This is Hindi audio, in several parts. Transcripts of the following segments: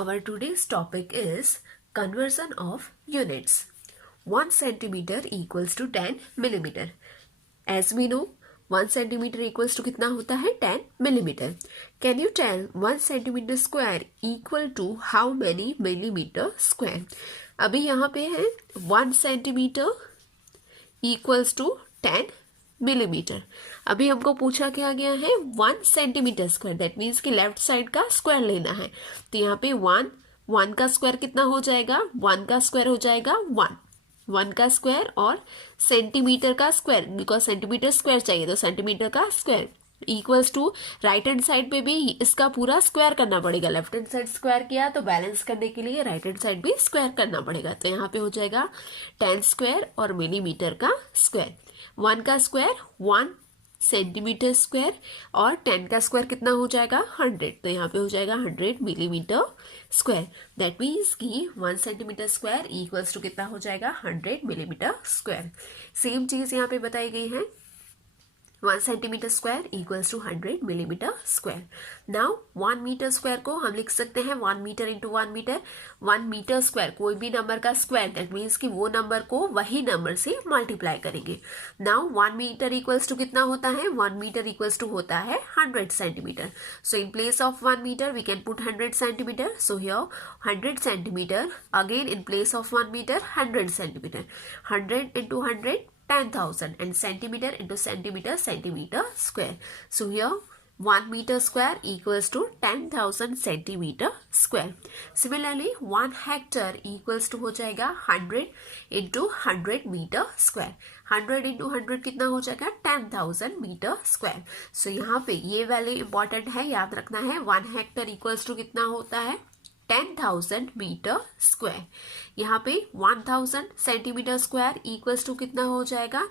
Our today's topic is conversion of units. 1 centimeter equals to 10 millimeter. As we know, 1 centimeter equals to कितना होता है 10 millimeter. Can you tell 1 centimeter square equal to how many millimeter square? अभी यहाँ पे है 1 centimeter equals to 10 मिलीमीटर. अभी हमको पूछा क्या गया है 1 सेंटीमीटर स्क्वायर. दैट मीन्स कि लेफ्ट साइड का स्क्वायर लेना है. तो यहाँ पे 1 का स्क्वायर कितना हो जाएगा 1 का स्क्वायर हो जाएगा 1 का स्क्वायर और सेंटीमीटर का स्क्वायर, बिकॉज सेंटीमीटर स्क्वायर चाहिए तो सेंटीमीटर का square equals to right hand side पे भी इसका पूरा स्क्वायर करना पड़ेगा. लेफ्ट हैंड साइड स्क्वायर किया तो बैलेंस करने के लिए राइट हैंड साइड भी स्क्वायर करना पड़ेगा. तो यहाँ पे हो जाएगा 10 स्क्वायर और मिलीमीटर का स्क्वायर. 1 का स्क्वायर 1 सेंटीमीटर स्क्वायर और 10 का स्क्वायर कितना हो जाएगा 100. तो यहाँ पे हो जाएगा 100 मिलीमीटर स्क्वायर. दैट मीन्स कि 1 सेंटीमीटर स्क्वायर इक्वल्स टू कितना हो जाएगा 100 मिलीमीटर स्क्वायर. सेम चीज यहाँ पे बताई गई है 1 centimetre square equals to 100 millimetre square. Now 1 metre square को हम लिख सकते हैं 1 metre into 1 metre. 1 metre square कोई भी नंबर का स्क्वायर, दैट मीन्स कि वो नंबर को वही नंबर से मल्टीप्लाई करेंगे. नाउ 1 मीटर इक्वल्स टू कितना होता है 1 मीटर इक्वल्स टू होता है 100 centimetre. So in place of 1 metre we can put 100 centimetre. So here 100 centimetre, again in place of 1 metre 100 centimetre. 100 into 100 10,000 and centimeter into centimeter square. So here 1 meter square equals to 10,000 centimeter square. Similarly 1 hectare equals to हो जाएगा 100 into 100 meter square. 100 into 100 कितना हो जाएगा 10,000 meter square. So यहाँ पे ये वैल्यू इंपॉर्टेंट है, याद रखना है. 1 hectare equals to कितना होता है 10,000 मीटर स्क्वायर. यहाँ पे 1000 सेंटीमीटर स्क्वायर इक्वल्स टू कितना हो जाएगा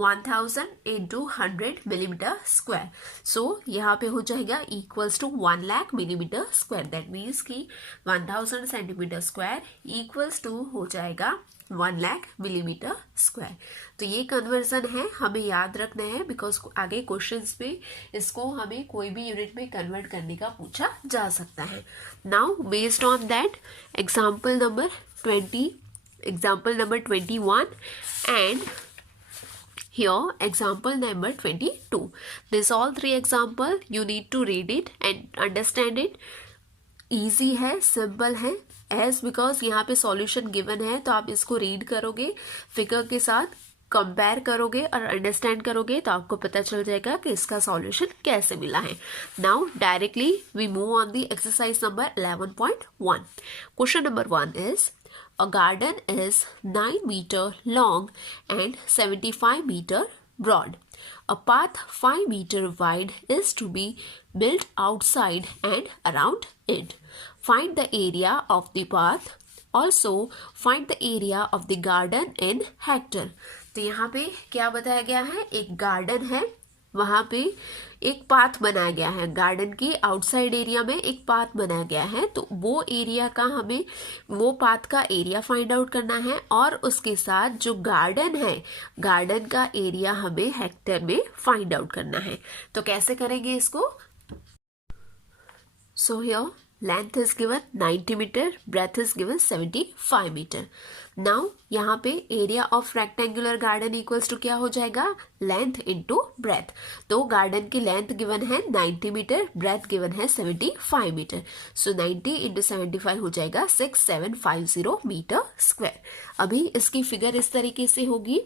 1000 इंटू 100 मिलीमीटर स्क्वायर. सो यहाँ पे हो जाएगा equals to 1 lakh millimetre square. That means कि 1000 सेंटीमीटर स्क्वायर इक्वल्स टू हो जाएगा 1 लाख मिलीमीटर स्क्वायर. तो ये कन्वर्जन है, हमें याद रखना है बिकॉज आगे क्वेश्चंस में इसको हमें कोई भी यूनिट में कन्वर्ट करने का पूछा जा सकता है. Now based on that example number 21 and here example number 22. This all 3 example you need to read it and understand it. Easy है, सिंपल है. एज बिकॉज यहाँ पे सॉल्यूशन गिवन है तो आप इसको रीड करोगे, फिगर के साथ कंपेयर करोगे और अंडरस्टैंड करोगे तो आपको पता चल जाएगा कि इसका सॉल्यूशन कैसे मिला है. Now directly we move on the exercise number 11.1. Question number 1 is a garden is 9 metre long and 75 metre broad. A path 5 meter wide is to be built outside and around it. Find the area of the path. Also, find the area of the garden in hectare. तो यहाँ पे क्या बताया गया है, एक गार्डन है, वहाँ पे एक पाथ बनाया गया है. गार्डन के आउटसाइड एरिया में एक पाथ बनाया गया है. तो वो एरिया का हमें वो पाथ का एरिया फाइंड आउट करना है और उसके साथ जो गार्डन है गार्डन का एरिया हमें हेक्टेयर में फाइंड आउट करना है. तो कैसे करेंगे इसको. So here length is given 90 metre, breadth is given 75 metre. Now यहाँ पे area of rectangular garden equals to क्या हो जाएगा लेंथ इनटू ब्रेथ. तो गार्डन की लेंथ गिवन है 90 मीटर, ब्रेथ गिवन है 75 मीटर. सो 90 इंटू 75 हो जाएगा 6750 मीटर स्क्वायर. अभी इसकी फिगर इस तरीके से होगी.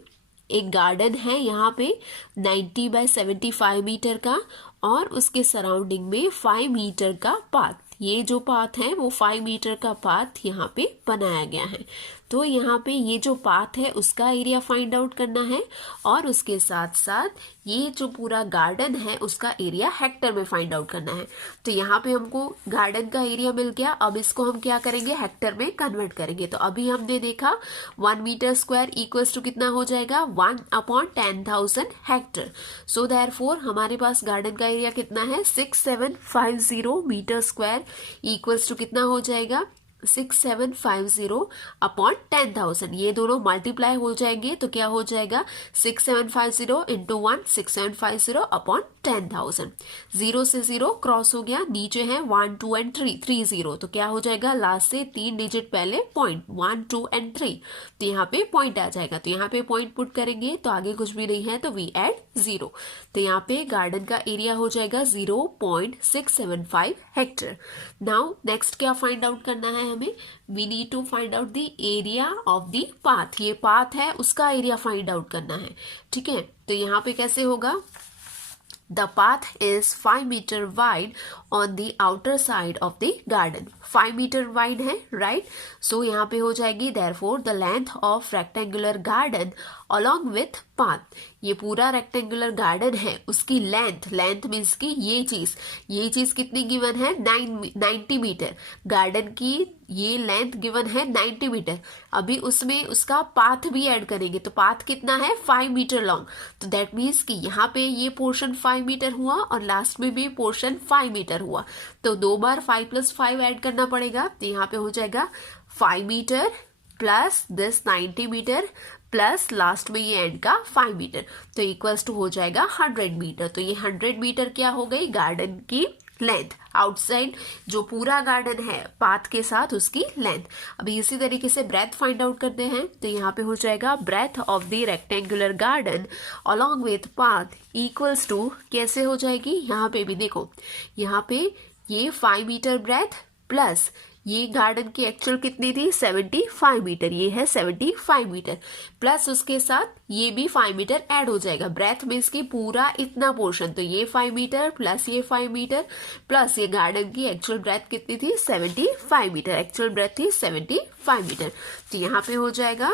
एक गार्डन है यहाँ पे 90 बाय 75 मीटर का और उसके सराउंडिंग में 5 मीटर का पाथ. ये जो पाथ है वो 5 मीटर का पाथ यहाँ पे बनाया गया है. तो यहाँ पे ये जो पाथ है उसका एरिया फाइंड आउट करना है और उसके साथ साथ ये जो पूरा गार्डन है उसका एरिया हेक्टर में फाइंड आउट करना है. तो यहाँ पे हमको गार्डन का एरिया मिल गया. अब इसको हम क्या करेंगे हेक्टर में कन्वर्ट करेंगे. तो अभी हमने देखा 1 मीटर स्क्वायर इक्वल्स टू कितना हो जाएगा 1/10,000 हेक्टर. सो देयरफॉर हमारे पास गार्डन का एरिया कितना है 6750 मीटर स्क्वायर इक्वल्स टू कितना हो जाएगा 6750 अपॉन 10,000, ये दोनों मल्टीप्लाई हो जाएंगे तो क्या हो जाएगा 6750 इंटू 1 6750 अपॉन 10,000। 0 से 0 क्रॉस हो गया, नीचे है 1 2 एंड 3 3 0, तो क्या हो जाएगा लास्ट से 3 डिजिट पहले पॉइंट 1 2 एंड 3, तो यहाँ पे पॉइंट आ जाएगा, तो यहाँ पे पॉइंट पुट करेंगे तो आगे कुछ भी नहीं है तो वी एड 0, तो यहाँ पे गार्डन का एरिया हो जाएगा 0.675 हेक्टेयर। नाउ नेक्स्ट क्या फाइंड आउट करना है हमें, we need to find out the area of the path, ये पाथ है उसका एरिया फाइंड आउट करना है, ठीक है। तो यहाँ पे कैसे होगा, the path is 5 meter wide on the outer side of the garden, 5 meter wide है right, so यहाँ पे हो जाएगी therefore the length of rectangular garden along with path, ये पूरा रेक्टेंगुलर गार्डन है उसकी लेंथ मीन्स की ये चीज कितनी गिवन है 90 मीटर, गार्डन की ये लेंथ गिवन है 90 मीटर, अभी उसमें उसका पाथ भी ऐड करेंगे तो पाथ कितना है 5 मीटर लॉन्ग, तो दैट मीन्स कि यहाँ पे ये पोर्शन 5 मीटर हुआ और लास्ट में भी पोर्शन 5 मीटर हुआ, तो 2 बार 5 + 5 ऐड करना पड़ेगा, तो यहाँ पे हो जाएगा 5 metre plus this 90 metre plus last में ये एंड का 5 मीटर, तो इक्वल्स टू हो जाएगा 100 मीटर, तो ये 100 मीटर क्या हो गई गार्डन की लेंथ, आउटसाइड जो पूरा गार्डन है पाथ के साथ उसकी लेंथ। अभी इसी तरीके से ब्रेथ फाइंड आउट करते हैं, तो यहाँ पे हो जाएगा breadth of the rectangular garden along with path equals to, कैसे हो जाएगी, यहाँ पे भी देखो, यहाँ पे ये 5 मीटर ब्रेथ प्लस ये गार्डन की एक्चुअल कितनी थी 75 मीटर, ये है 75 मीटर प्लस उसके साथ ये भी 5 मीटर ऐड हो जाएगा, ब्रेथ में इसकी पूरा इतना पोर्शन, तो ये 5 मीटर प्लस ये 5 मीटर प्लस ये गार्डन की एक्चुअल ब्रेथ कितनी थी 75 मीटर, एक्चुअल ब्रेथ थी 75 मीटर, तो यहाँ पे हो जाएगा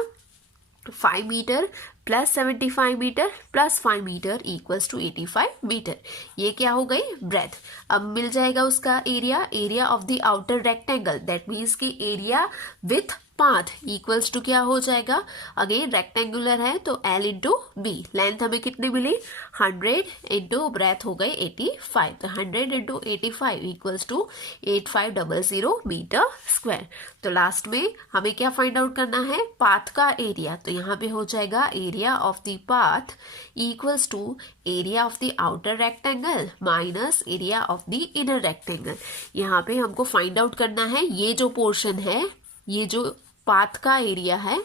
5 metre plus 75 metre plus 5 metre equals to 85 metre, ये क्या हो गई ब्रेथ। अब मिल जाएगा उसका area of the outer rectangle, that means की area with path equals to क्या हो जाएगा, अगेन रेक्टेंगुलर है तो L इंटू बी, लेंथ हमें कितनी मिली 100 इंटू ब्रेथ हो गई 85, तो 100 into 85 equals to 8500 metre square. तो लास्ट में हमें क्या फाइंड आउट करना है पाथ का एरिया, तो यहाँ पे हो जाएगा area of the path equals to area of the outer rectangle minus area of the inner rectangle. यहाँ पे हमको फाइंड आउट करना है ये जो पोर्शन है, ये जो पाथ का एरिया है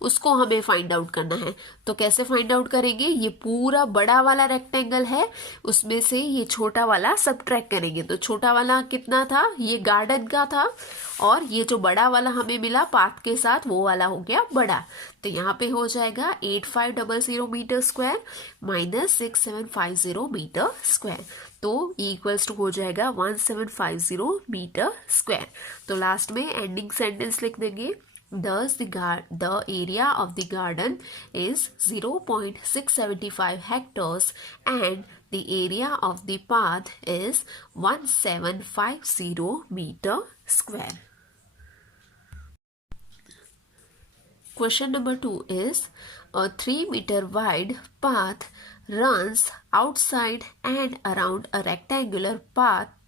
उसको हमें फाइंड आउट करना है, तो कैसे फाइंड आउट करेंगे, ये पूरा बड़ा वाला रेक्टेंगल है उसमें से ये छोटा वाला सबट्रैक्ट करेंगे, तो छोटा वाला कितना था ये गार्डन का था और ये जो बड़ा वाला हमें मिला पाथ के साथ वो वाला हो गया बड़ा, तो यहाँ पे हो जाएगा 8500 metre square minus 6750 metre square, तो इक्वल्स टू हो जाएगा 1750 मीटर स्क्वायर। तो लास्ट में एंडिंग सेंटेंस लिख देंगे, thus the area of the garden is 0.675 hectares and the area of the path is 1750 meter square. Question number 2 is a 3 meter wide path runs outside and around a rectangular path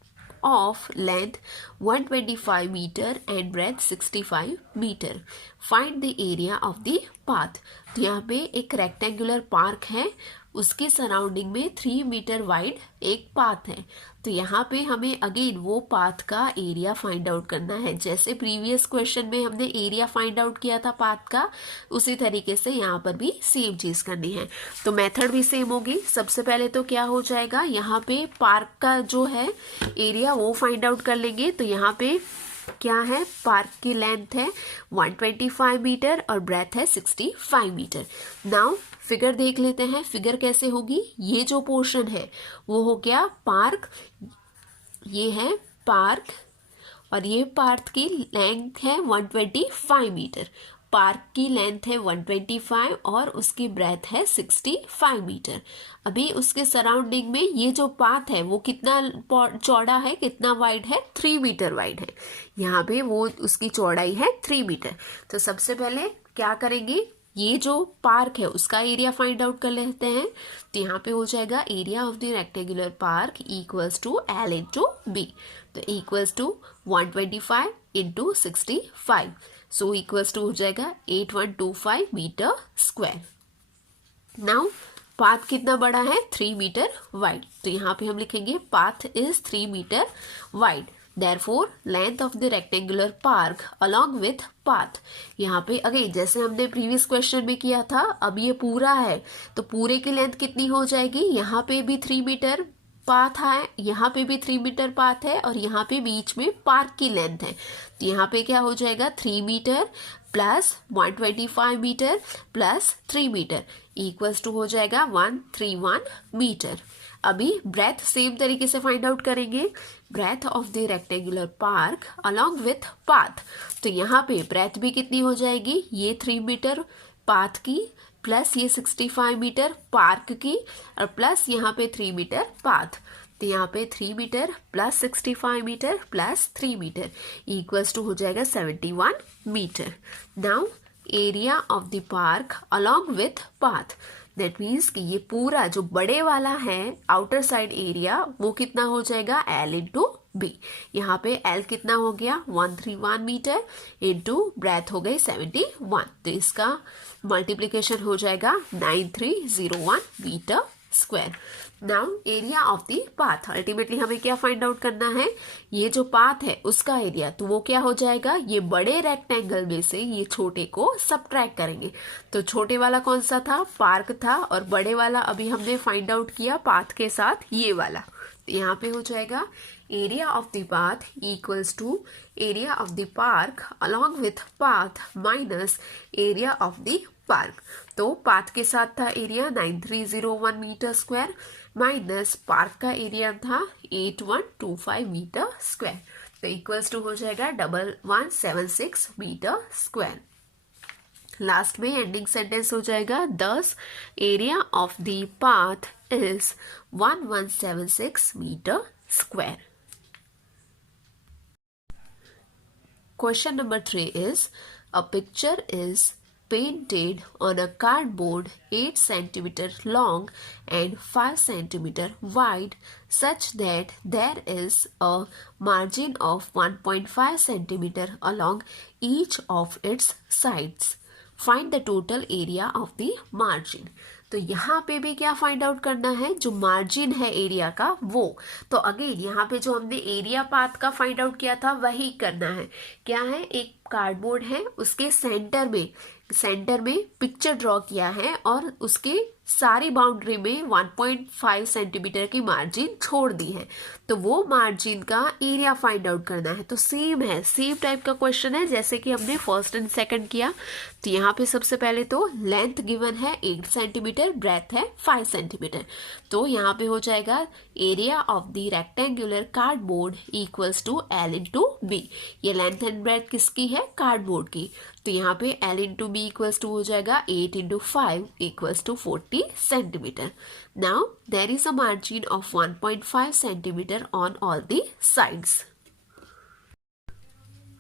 of length 125 meter and breadth 65 meter. Find the area of the path. तो यहाँ पे एक रेक्टेंगुलर पार्क है उसके सराउंडिंग में 3 मीटर वाइड एक पाथ है, तो यहाँ पे हमें अगेन वो पाथ का एरिया फाइंड आउट करना है, जैसे प्रीवियस क्वेश्चन में हमने एरिया फाइंड आउट किया था पाथ का, उसी तरीके से यहाँ पर भी सेम चीज करनी है, तो मेथड भी सेम होगी। सबसे पहले तो क्या हो जाएगा, यहाँ पे पार्क का जो है एरिया वो फाइंड आउट कर लेंगे, तो यहाँ पे क्या है पार्क की लेंथ है 125 मीटर और ब्रेथ है 65 मीटर। नाउ फिगर देख लेते हैं, फिगर कैसे होगी, ये जो पोर्शन है वो हो गया पार्क, ये है पार्क और ये पार्क की लेंथ है 125 मीटर, पार्क की लेंथ है 125 और उसकी ब्रेथ है 65 मीटर। अभी उसके सराउंडिंग में ये जो पाथ है वो कितना चौड़ा है, कितना वाइड है, 3 मीटर वाइड है, यहाँ पे वो उसकी चौड़ाई है 3 मीटर। तो सबसे पहले क्या करेंगे, ये जो पार्क है उसका एरिया फाइंड आउट कर लेते हैं, तो यहाँ पे हो जाएगा area of the rectangular park equals to L into B, तो equals to 125 into 65, so equals to हो जाएगा 8125 मीटर स्क्वायर। नाउ पाथ कितना बड़ा है, 3 मीटर वाइड, तो यहाँ पे हम लिखेंगे path is 3 metre wide, therefore length of the rectangular park along with path। यहाँ पे अगेन जैसे हमने प्रीवियस क्वेश्चन में किया था, अब ये पूरा है तो पूरे की लेंथ कितनी हो जाएगी, यहाँ पे भी 3 मीटर पाथ है, यहाँ पे भी 3 मीटर पाथ है और यहाँ पे बीच में पार्क की लेंथ है, तो यहाँ पे क्या हो जाएगा 3 metre plus 125 metre plus 3 metre equals to हो जाएगा 131 मीटर। अभी ब्रेथ सेम तरीके से फाइंड आउट करेंगे, breadth of the rectangular park along with path, तो यहाँ पे ब्रेथ भी कितनी हो जाएगी, ये 3 मीटर पाथ की प्लस ये 65 मीटर पार्क की और प्लस यहाँ पे 3 मीटर पाथ, तो यहाँ पे 3 metre plus 65 metre plus 3 metre equals to हो जाएगा 71 metre. Now area of the park along with path, that means कि ये पूरा जो बड़े वाला है आउटर साइड एरिया वो कितना हो जाएगा L इंटू बी, यहाँ पे L कितना हो गया 131 मीटर इंटू ब्रेथ हो गई 71, तो इसका मल्टीप्लीकेशन हो जाएगा 9301 metre square. Now area of the path, ultimately हमें क्या फाइंड आउट करना है, ये जो पाथ है उसका एरिया, तो वो क्या हो जाएगा, ये बड़े रेक्टेंगल में से ये छोटे को सबट्रैक्ट करेंगे, तो छोटे वाला कौन सा था, पार्क था, और बड़े वाला अभी हमने फाइंड आउट किया पाथ के साथ ये वाला, तो यहाँ पे हो जाएगा area of the path equals to area of the park along with path minus area of the park, तो पाथ के साथ था area 9301 metre square minus park का एरिया था 8125 मीटर स्क्वायर, तो इक्वल्स टू हो जाएगा 1176 मीटर स्क्वायर। लास्ट में एंडिंग सेंटेंस हो जाएगा 10 area of the path is 1176 metre square. Question number 3 is, a picture is painted on a cardboard 8 centimeter long and 5 centimeter wide such that there is a margin of 1.5 centimeter along each of its sides. Find the total area of the margin। तो यहाँ पे भी क्या फाइंड आउट करना है, जो मार्जिन है एरिया का वो, तो अगेन यहाँ पे जो हमने एरिया पाथ का फाइंड आउट किया था वही करना है। क्या है, एक कार्डबोर्ड है, उसके सेंटर में पिक्चर ड्रॉ किया है और उसके सारी बाउंड्री में 1.5 सेंटीमीटर की मार्जिन छोड़ दी है, तो वो मार्जिन का एरिया फाइंड आउट करना है। तो सेम है, सेम टाइप का क्वेश्चन है जैसे कि हमने फर्स्ट एंड सेकंड किया। तो यहाँ पे सबसे पहले तो लेंथ गिवन है 8 सेंटीमीटर, ब्रेथ है 5 सेंटीमीटर, तो यहाँ पे हो जाएगा area of the rectangular cardboard equals to L into B. ये लेंथ एंड ब्रेथ किसकी है, कार्डबोर्ड की, तो यहाँ पे L into B equals to हो जाएगा 8 into 5 equals to 40 centimeter. Now there is a margin of 1.5 centimeter on all the sides.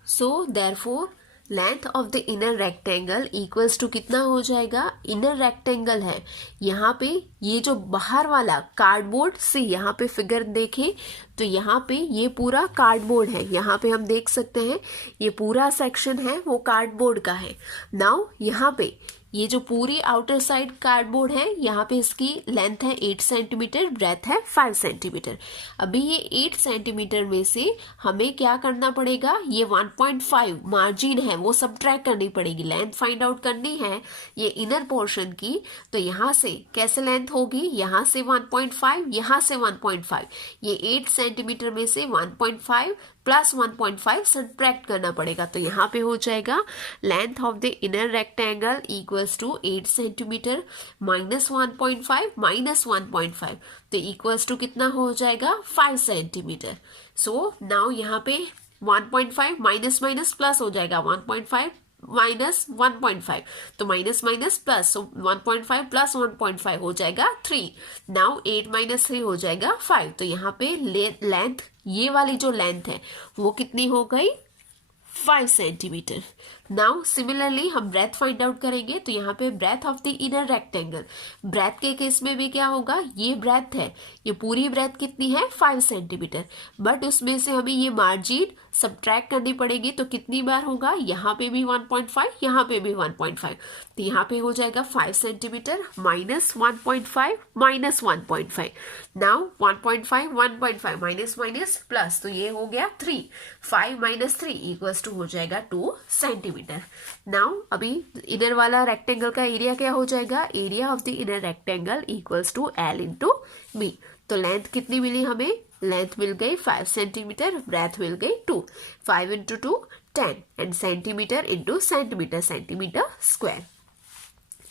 So therefore length of the inner rectangle equals to कितना हो जाएगा, इनर रेक्टेंगल है यहाँ पे, ये जो बाहर वाला कार्डबोर्ड से यहाँ पे फिगर देखें तो यहाँ पे ये पूरा कार्डबोर्ड है, यहाँ पे हम देख सकते हैं ये पूरा सेक्शन है वो कार्डबोर्ड का है। नाउ यहाँ पे ये जो पूरी आउटर साइड कार्डबोर्ड है, यहाँ पे इसकी लेंथ है 8 सेंटीमीटर, ब्रेथ है 5 सेंटीमीटर। अभी ये 8 सेंटीमीटर में से हमें क्या करना पड़ेगा, ये 1.5 मार्जिन है वो सबट्रैक्ट करनी पड़ेगी, लेंथ फाइंड आउट करनी है ये इनर पोर्शन की। तो यहाँ से कैसे लेंथ होगी, यहाँ से 1.5, यहाँ से 1.5, ये 8 सेंटीमीटर में से 1.5 प्लस 1.5 सबट्रैक्ट करना पड़ेगा, तो यहाँ पे हो जाएगा length of the inner rectangle equals to 8 centimetre minus 1.5 minus 1.5, तो इक्वल्स टू कितना हो जाएगा 5 सेंटीमीटर। सो नाउ यहाँ पे 1.5 माइनस माइनस प्लस हो जाएगा, 1.5 माइनस 1.5, तो माइनस माइनस प्लस, सो 1.5 प्लस 1.5 हो जाएगा 3। नाउ 8 माइनस 3 हो जाएगा 5, तो यहाँ पे लेंथ, ये वाली जो लेंथ है वो कितनी हो गई 5 सेंटीमीटर। नाउ सिमिलरली हम ब्रेथ फाइंड आउट करेंगे, तो यहाँ पे breadth of the inner rectangle, breadth के केस में भी क्या होगा, ये ब्रेथ है, ये पूरी ब्रेथ कितनी है 5 सेंटीमीटर, बट उसमें से हमें ये मार्जिन सब्ट्रैक्ट करनी पड़ेगी, तो कितनी बार होगा, यहाँ पे भी 1.5, यहाँ पे भी 1.5, तो यहाँ पे हो जाएगा 5 centimetre minus 1.5 minus 1.5, now 1.5 1.5 minus minus plus, तो ये हो गया 3, 5 माइनस 3 इक्वल्स टू हो जाएगा 2 सेंटीमीटर। नाउ अभी इनर वाला रेक्टेंगल का एरिया क्या हो जाएगा, area of the inner rectangle equals to L into B, तो लेंथ कितनी मिली हमें, लेंथ मिल गई 5 सेंटीमीटर, ब्रेथ मिल गई 2, 5 into 2 10 and centimetre into centimetre, centimetre square.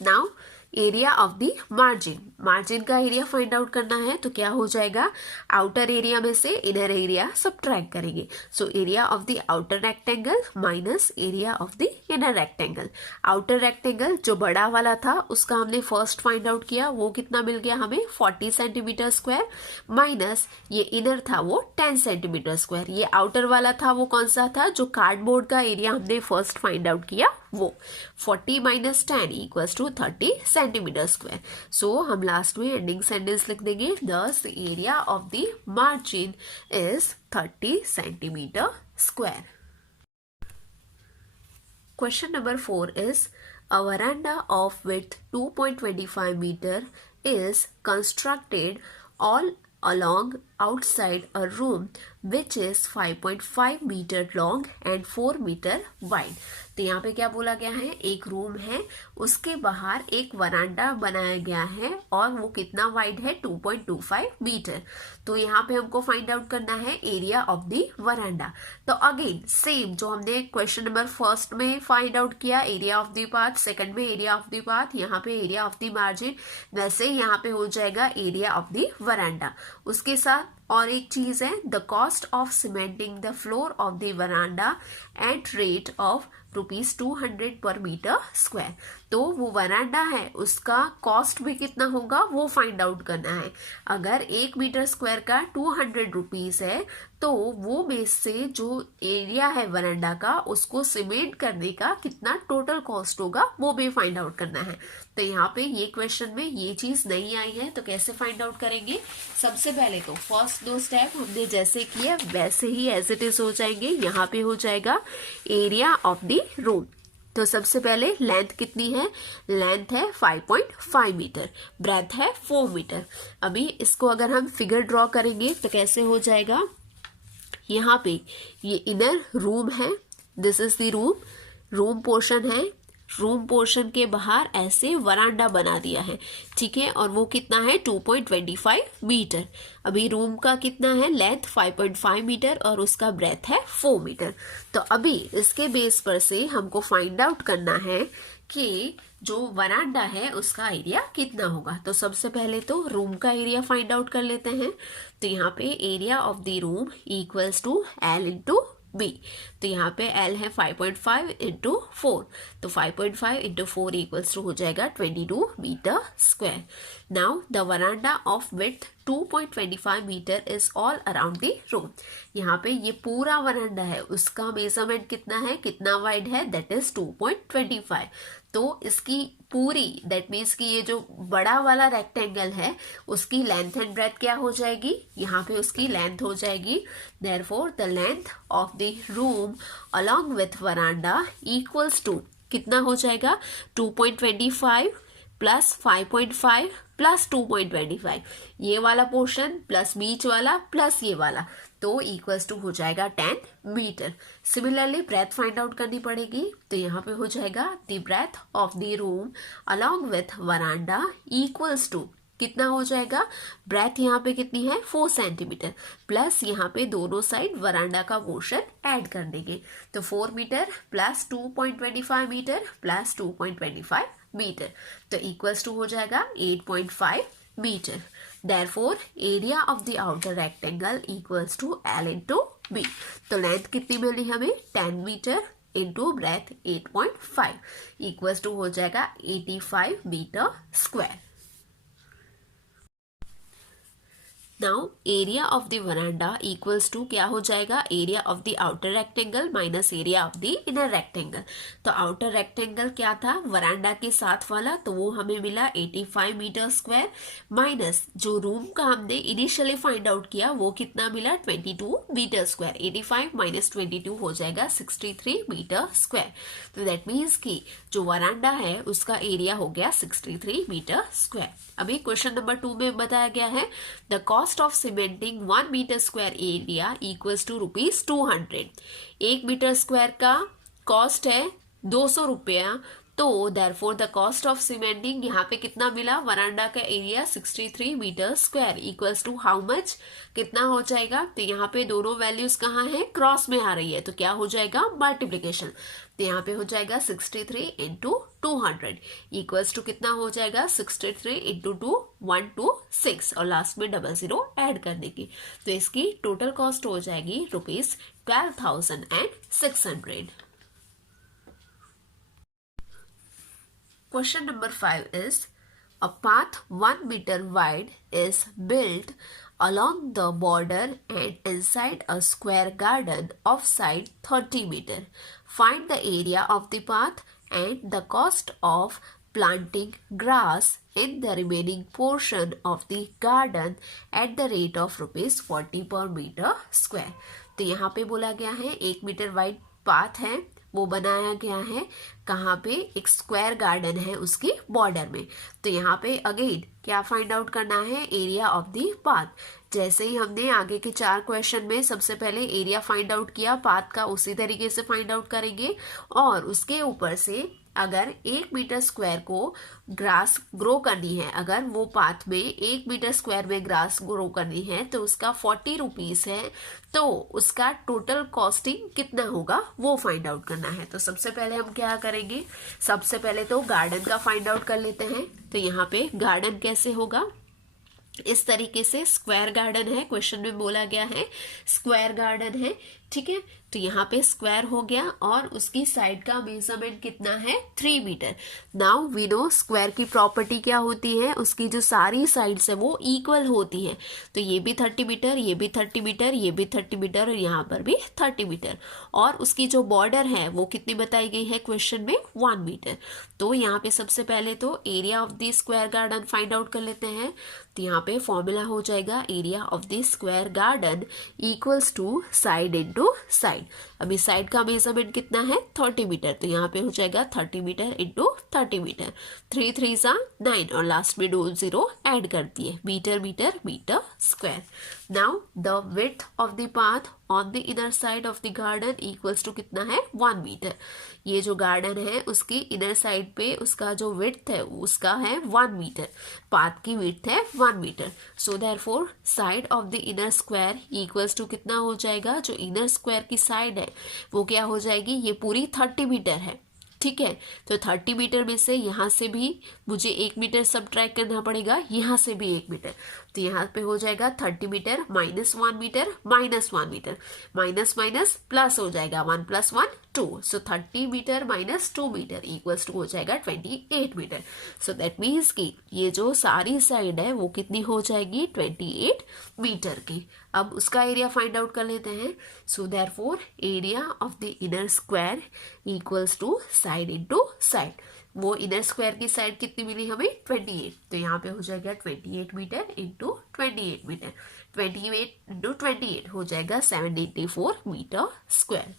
Now area of the margin, margin का एरिया फाइंड आउट करना है, तो क्या हो जाएगा, आउटर एरिया में से इनर एरिया सब्ट्रैक्ट करेंगे, so area of the outer rectangle minus area of the inner rectangle. Outer rectangle जो बड़ा वाला था उसका हमने फर्स्ट फाइंड आउट किया, वो कितना मिल गया हमें 40 सेंटीमीटर स्क्वायर, माइनस ये इनर था वो 10 सेंटीमीटर स्क्वायर, ये आउटर वाला था वो कौन सा था, जो कार्डबोर्ड का एरिया हमने फर्स्ट फाइंड आउट किया वो 40 minus 10 equals to 30 centimetre square. So हम लास्ट में एंडिंग सेंटेंस लिख देंगे, thus area of the margin is 30 centimetre square. Question number 4 is, a veranda of width 2.25 meter is constructed all along outside a room which is 5.5 meter long and 4 meter wide। तो यहाँ पे क्या बोला गया है, एक रूम है उसके बाहर एक वरांडा बनाया गया है और वो कितना वाइड है 2.25 मीटर। तो यहाँ पे हमको फाइंड आउट करना है एरिया ऑफ द वरांडा। तो अगेन सेम जो हमने क्वेश्चन नंबर फर्स्ट में फाइंड आउट किया, area of the path, second में एरिया ऑफ द पाथ, यहाँ पे एरिया ऑफ द मार्जिन, वैसे यहाँ पे हो जाएगा एरिया ऑफ द वरांडा। उसके साथ और एक चीज है, the cost of cementing the floor of the veranda at rate of ₹200 पर मीटर स्क्वायर। तो वो वरांडा है उसका कॉस्ट भी कितना होगा वो फाइंड आउट करना है। अगर 1 मीटर स्क्वायर का 200 रुपीज है तो वो बेस से जो एरिया है वरांडा का उसको सीमेंट करने का कितना टोटल कॉस्ट होगा वो भी फाइंड आउट करना है। तो यहाँ पे ये क्वेश्चन में ये चीज नहीं आई है, तो कैसे फाइंड आउट करेंगे, सबसे पहले तो फर्स्ट 2 स्टेप हमने जैसे किए वैसे ही एज इट इज हो जाएंगे। यहाँ पे हो जाएगा एरिया ऑफ द रूम। तो सबसे पहले लेंथ कितनी है, लेंथ है 5.5 मीटर, ब्रेथ है 4 मीटर। अभी इसको अगर हम फिगर ड्रॉ करेंगे तो कैसे हो जाएगा, यहाँ पे ये इनर रूम है, this is the room, room portion है, रूम पोर्शन के बाहर ऐसे वरांडा बना दिया है, ठीक है, और वो कितना है 2.25 मीटर। अभी रूम का कितना है लेंथ 5.5 मीटर और उसका ब्रेथ है 4 मीटर। तो अभी इसके बेस पर से हमको फाइंड आउट करना है कि जो वरांडा है उसका एरिया कितना होगा। तो सबसे पहले तो रूम का एरिया फाइंड आउट कर लेते हैं। तो यहाँ पे area of the room equals to L into B. तो यहाँ पे L है 5.5 इंटू 4, तो 5.5 इंटू 4 इक्वल्स टू हो जाएगा 22 metre square. Now the veranda of width 2.25 metre is all around the room. यहाँ पे ये पूरा वरांडा है उसका मेजरमेंट कितना है, कितना वाइड है, दैट इज 2.25। तो इसकी पूरी दैट मीन्स कि ये जो बड़ा वाला रेक्टेंगल है उसकी लेंथ एंड ब्रेथ क्या हो जाएगी, यहाँ पे उसकी लेंथ हो जाएगी, therefore the length of the room along with veranda equals to कितना हो जाएगा 2.25 प्लस 5.5 प्लस 2.25, ये वाला पोर्शन प्लस बीच वाला प्लस ये वाला, तो इक्वल्स टू हो जाएगा 10 metre. Similarly breadth find out करनी पड़ेगी। तो यहाँ पे हो जाएगा the breadth of the room along with veranda equals to कितना हो जाएगा, ब्रेथ यहाँ पे कितनी है 4 सेंटीमीटर प्लस यहाँ पे दोनों साइड वरांडा का पोर्शन ऐड कर देंगे, तो 4 metre plus 2.25 metre plus 2.25 metre, तो इक्वल्स टू हो जाएगा 8.5 metre. Therefore, area of the outer rectangle equals to L into B। तो लेंथ कितनी मिली हमें 10 metre into breadth 8.5 equals to हो जाएगा 85 metre square. Now area of the veranda equals to क्या हो जाएगा, area of the outer rectangle minus area of the inner rectangle. तो आउटर रेक्टेंगल क्या था, वरांडा के साथ वाला, तो वो हमें मिला 85 मीटर स्क्वायर, माइनस जो रूम का हमने इनिशियली फाइंड आउट किया वो कितना मिला 22 मीटर स्क्वायर। 85 माइनस 22 हो जाएगा 63 मीटर स्क्वायर। तो दैट मीन्स कि जो वरांडा है उसका एरिया हो गया 63 मीटर स्क्वायर। अभी क्वेश्चन नंबर 2 में बताया गया है the cost of cementing 1 metre square area equals to ₹200। 1 metre square का कॉस्ट है 200 रुपया, तो therefore the cost of cementing यहाँ पे कितना मिला, वरांडा का area 63 metre square equals to how much, कितना हो जाएगा। तो यहाँ पे दोनों वैल्यूज कहाँ है, क्रॉस में आ रही है, तो क्या हो जाएगा मल्टीप्लीकेशन। तो यहाँ पे हो जाएगा 63 इंटू 200 इक्वल्स टू कितना हो जाएगा 63 इंटू 2 126 और लास्ट में 00 ऐड करने की। तो इसकी टोटल कॉस्ट हो जाएगी ₹12,600। Question number 5 is a path 1 meter wide is built along the border and inside a square garden of side 30 meter. Find the area of the path and the cost of planting grass in the remaining portion of the garden at the rate of ₹40 per meter square. तो यहाँ पे बोला गया है 1 मीटर वाइड पाथ है, वो बनाया गया है कहाँ पे, एक स्क्वायर गार्डन है उसकी बॉर्डर में। तो यहाँ पे अगेन क्या फाइंड आउट करना है, एरिया ऑफ द पाथ। जैसे ही हमने आगे के 4 क्वेश्चन में सबसे पहले एरिया फाइंड आउट किया, पाथ का उसी तरीके से फाइंड आउट करेंगे। और उसके ऊपर से अगर 1 मीटर स्क्वायर को ग्रास ग्रो करनी है, अगर वो पाथ में 1 मीटर स्क्वायर में ग्रास ग्रो करनी है तो उसका 40 रुपीज है, तो उसका टोटल कॉस्टिंग कितना होगा वो फाइंड आउट करना है। तो सबसे पहले हम क्या करेंगे, सबसे पहले तो गार्डन का फाइंड आउट कर लेते हैं। तो यहाँ पे गार्डन कैसे होगा, इस तरीके से स्क्वायर गार्डन है, क्वेश्चन में बोला गया है स्क्वायर गार्डन है, ठीक है। तो यहाँ पे स्क्वायर हो गया और उसकी साइड का मेजरमेंट कितना है 3 metre. Now we know square की प्रॉपर्टी क्या होती है, उसकी जो सारी साइड्स है वो इक्वल होती है। तो ये भी 30 मीटर, ये भी 30 मीटर, ये भी 30 मीटर और यहाँ पर भी 30 मीटर। और उसकी जो बॉर्डर है वो कितनी बताई गई है क्वेश्चन में 1 मीटर। तो यहाँ पे सबसे पहले तो area of the square garden find out कर लेते हैं। तो यहाँ पे फॉर्मूला हो जाएगा area of the square garden equals to side into side. अभी साइड का मेजरमेंट कितना है 30 मीटर, तो यहाँ पे हो जाएगा 30 मीटर इंटू 30 मीटर, 3 3 9 और लास्ट में 20 ऐड कर दिए, metre metre metre square. Now the width of the path on the inner side of the garden equals to कितना है 1 मीटर। ये जो गार्डन है उसकी इनर साइड पे उसका जो विड्थ है उसका है 1 मीटर, पाथ की विड्थ है 1 metre. So therefore side of the inner square equals to कितना हो जाएगा, जो इनर स्क्वायर की साइड है वो क्या हो जाएगी, ये पूरी 30 मीटर है, ठीक है। तो 30 मीटर में से यहाँ से भी मुझे 1 मीटर सब्ट्रैक्ट करना पड़ेगा, यहाँ से भी 1 मीटर। तो यहाँ पे हो जाएगा 30 metre minus 1 metre minus 1 metre, minus minus plus हो जाएगा 1 + 1 2। So 30 metre minus 2 metre equals to हो जाएगा 28 मीटर। सो दैट मीन्स कि ये जो सारी साइड है वो कितनी हो जाएगी 28 मीटर की। अब उसका एरिया फाइंड आउट कर लेते हैं। So therefore area of the inner square equals to side into side. वो इनर स्क्वायर की साइड कितनी मिली हमें 28, तो यहाँ पे हो जाएगा 28 मीटर इंटू 28 मीटर, 28 इंटू 28 हो जाएगा 784 metre square.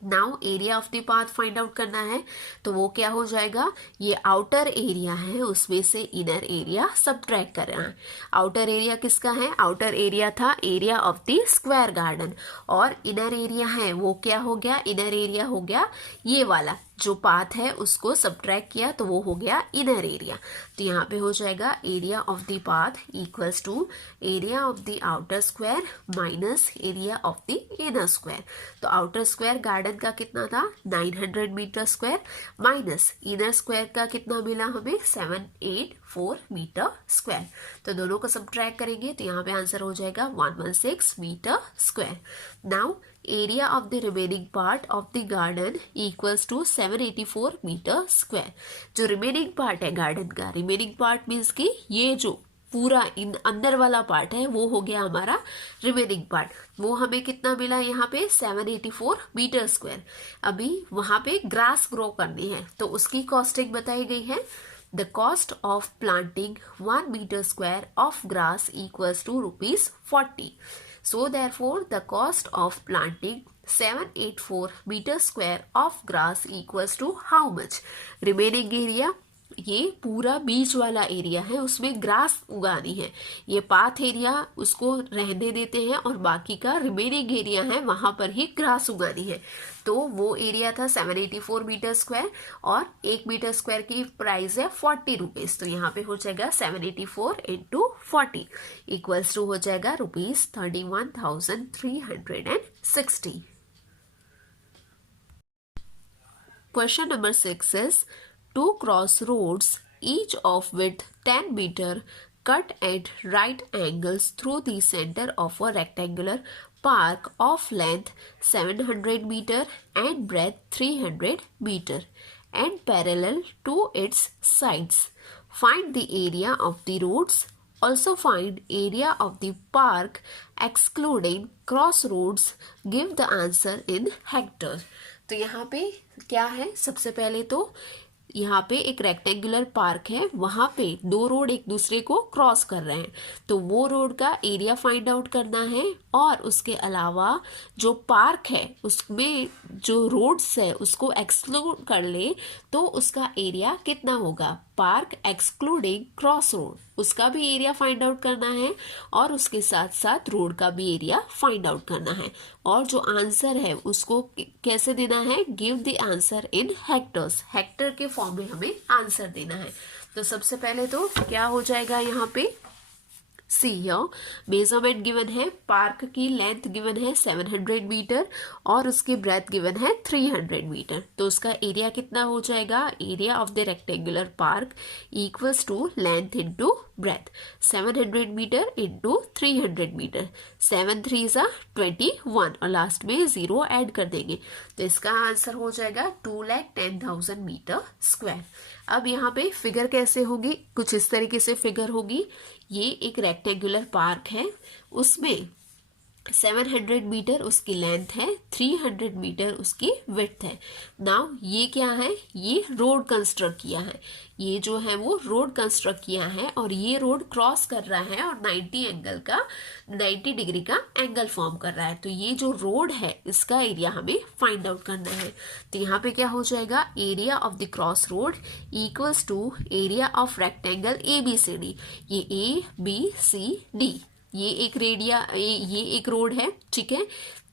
Now area of the path find out करना है, तो वो क्या हो जाएगा, ये आउटर एरिया है उसमें से इनर एरिया सबट्रैक्ट कर रहा है। आउटर एरिया किसका है, आउटर एरिया था area of the square garden, और इनर एरिया है वो क्या हो गया, इनर एरिया हो गया ये वाला जो पाथ है उसको सबट्रैक्ट किया तो वो हो गया इनर एरिया। तो यहाँ पे हो जाएगा area of the path equals to area of the outer square minus area of the inner square. तो आउटर स्क्वायर गार्डन का कितना था 900 metre square, minus inner square का कितना मिला हमें 784 मीटर स्क्वायर। तो दोनों को सबट्रैक्ट करेंगे तो यहाँ पे आंसर हो जाएगा 116 metre square. Now area of the remaining part of the garden equals to 784 metre square. जो रिमेनिंग पार्ट है गार्डन का, रिमेनिंग पार्ट मीन्स कि ये जो पूरा इन अंदर वाला पार्ट है वो हो गया हमारा रिमेनिंग पार्ट। वो हमें कितना मिला यहाँ पे 784 मीटर स्क्वायर। अभी वहां पे ग्रास ग्रो करनी है तो उसकी कॉस्टिंग बताई गई है। The cost of planting 1 metre square of grass equals to ₹40। So therefore the cost of planting 784 meter square of grass equals to how much? Remaining area, ये पूरा बीच वाला एरिया है उसमें ग्रास उगानी है, ये पाथ एरिया उसको रहने देते हैं और बाकी का रिमेनिंग एरिया है वहां पर ही ग्रास उगानी है। तो वो एरिया था 784 मीटर स्क्वायर और 1 मीटर स्क्वायर की प्राइस है ₹40। तो यहाँ पे हो जाएगा 784 इंटू 40 इक्वल्स टू हो जाएगा ₹31,360। Question number 6 is, two crossroads, each of width 10 meter, cut at right angles through the center of a rectangular park of length 700 meter and breadth 300 meter and parallel to its sides. Find the area of the roads. Also find area of the park excluding crossroads. Give the answer in hectare. तो यहाँ पे क्या है, सबसे पहले तो यहाँ पे एक रेक्टेंगुलर पार्क है, वहां पे दो रोड एक दूसरे को क्रॉस कर रहे हैं तो वो रोड का एरिया फाइंड आउट करना है। और उसके अलावा जो पार्क है उसमें जो रोड्स है उसको एक्सक्लूड कर ले तो उसका एरिया कितना होगा। पार्क एक्सक्लूडिंग क्रॉस रोड, उसका भी एरिया फाइंड आउट करना है और उसके साथ साथ रोड का भी एरिया फाइंड आउट करना है। और जो आंसर है उसको कैसे देना है, give the answer in hectares, Hector के फॉर्म में हमें आंसर देना है। तो सबसे पहले तो क्या हो जाएगा यहाँ पे, सी हियर मेजरमेंट गिवन है, पार्क की लेंथ गिवन है 700 मीटर और उसकी ब्रेथ गिवन है 300 मीटर। तो उसका एरिया कितना हो जाएगा, area of the rectangular park equals to length into breadth, 700 metre into 300 metre, 7 3 21 और लास्ट में 0 ऐड कर देंगे तो इसका आंसर हो जाएगा 2,10,000 मीटर स्क्वायर। अब यहाँ पे फिगर कैसे होगी, कुछ इस तरीके से फिगर होगी। ये एक रेक्टेंगुलर पार्क है, उसमें 700 मीटर उसकी लेंथ है, 300 मीटर उसकी विड्थ है। नाउ ये क्या है, ये रोड कंस्ट्रक्ट किया है, ये जो है वो रोड कंस्ट्रक्ट किया है और ये रोड क्रॉस कर रहा है और 90 डिग्री का एंगल फॉर्म कर रहा है। तो ये जो रोड है इसका एरिया हमें फाइंड आउट करना है। तो यहाँ पे क्या हो जाएगा, area of the cross road equals to area of rectangle ABCD। ये ABCD ये एक रोड है, ठीक है,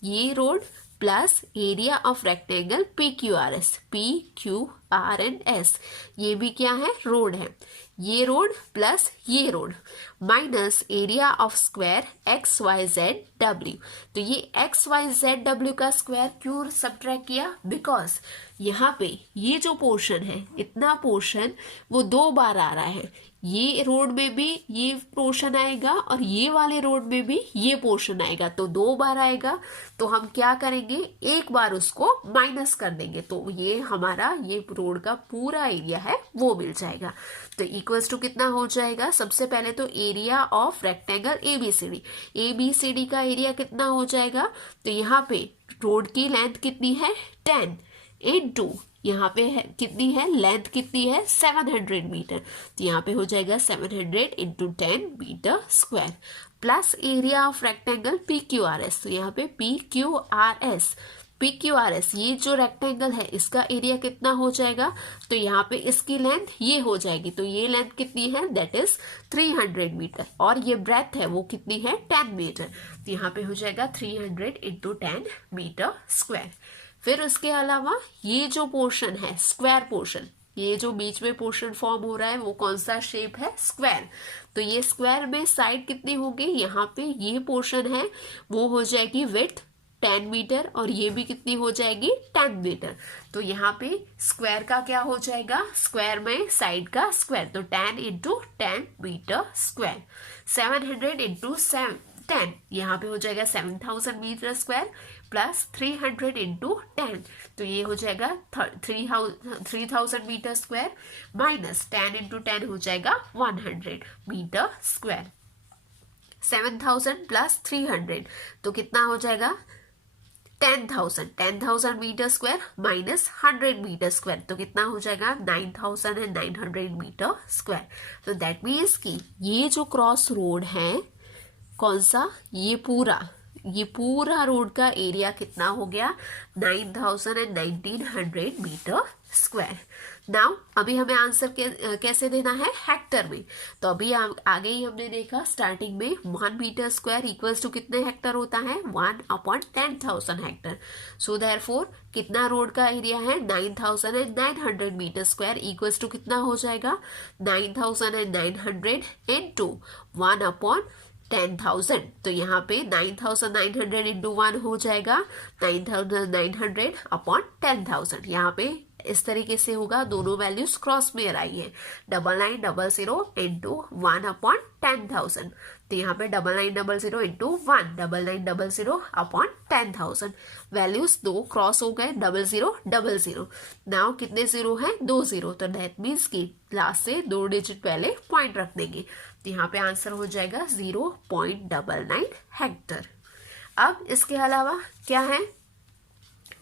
ये road plus area of rectangle PQRS, ये भी क्या है, रोड है। ये रोड प्लस ये road minus area of square XYZW। तो ये XYZW का स्क्वायर क्यों सब्ट्रैक्ट किया, बिकॉज यहाँ पे ये जो पोर्शन है, इतना पोर्शन वो 2 बार आ रहा है। ये रोड में भी ये पोर्शन आएगा और ये वाले रोड में भी ये पोर्शन आएगा, तो 2 बार आएगा। तो हम क्या करेंगे, एक बार उसको माइनस कर देंगे तो ये हमारा ये रोड का पूरा एरिया है वो मिल जाएगा। तो इक्वल्स टू कितना हो जाएगा, सबसे पहले तो एरिया ऑफ रेक्टेंगल ABCD का एरिया कितना हो जाएगा। तो यहाँ पे रोड की लेंथ कितनी है 10 इंटू यहाँ पे है कितनी है, लेंथ कितनी है 700 मीटर। तो यहाँ पे हो जाएगा 700 into 10 metre square plus area of rectangle PQRS। तो यहाँ पे PQRS ये जो रेक्टेंगल है इसका एरिया कितना हो जाएगा, तो यहाँ पे इसकी लेंथ ये हो जाएगी। तो ये लेंथ कितनी है, दैट इज 300 मीटर और ये ब्रेथ है वो कितनी है 10 मीटर। तो यहाँ पे हो जाएगा 300 इंटू 10 मीटर स्क्वायर। फिर उसके अलावा ये जो पोर्शन है स्क्वायर पोर्शन, ये जो बीच में पोर्शन फॉर्म हो रहा है वो कौन सा शेप है, स्क्वायर। तो ये स्क्वायर में साइड कितनी होगी, यहाँ पे ये पोर्शन है वो हो जाएगी विड्थ 10 मीटर और ये भी कितनी हो जाएगी 10 मीटर। तो यहाँ पे स्क्वायर का क्या हो जाएगा, स्क्वायर में साइड का स्क्वायर, तो 10 इंटू 10 मीटर स्क्वायर, 700 इंटू 10, यहाँ पे हो जाएगा 7000 मीटर स्क्वायर प्लस 300 इंटू 10, तो ये हो जाएगा 3000 मीटर स्क्वायर माइनस 10 इंटू 10 हो जाएगा 100 मीटर स्क्वायर। 7000 प्लस 300 तो कितना हो जाएगा 10,000 metre square minus 100 metre square तो कितना हो जाएगा 9,900 मीटर स्क्वायर। तो दैट मीन्स कि ये जो क्रॉस रोड है कौन सा, ये पूरा रोड का एरिया कितना हो गया 9,1900 मीटर स्क्वायर। नाउ अभी हमें आंसर कैसे देना है, हेक्टर में। तो अभी आगे ही हमने देखा स्टार्टिंग में 1 मीटर स्क्वायर इक्वल्स टू कितने हेक्टर होता है 1/10,000 हेक्टर। सो देयरफॉर कितना रोड का एरिया है 9,900 मीटर स्क्वायर इक्वल्स टू कितना हो जाएगा 9,900 इंटू 1/10,000। तो यहाँ पे 9,900 इंटू 1 हो जाएगा 9,900 अपॉन 10,000। यहाँ पे इस तरीके से होगा, दोनों वैल्यूज क्रॉस में आई है 9900 इंटू 1/10,000। तो यहाँ पे 9900 इंटू 1 9900 अपॉन 10,000 वैल्यूज दो क्रॉस हो गए 0000। नाउ कितने जीरो है 2 जीरो, तो दैट मीन्स कि लास्ट से 2 डिजिट पहले पॉइंट रख देंगे। तो यहाँ पे आंसर हो जाएगा 0.99 हेक्टर। अब इसके अलावा क्या है,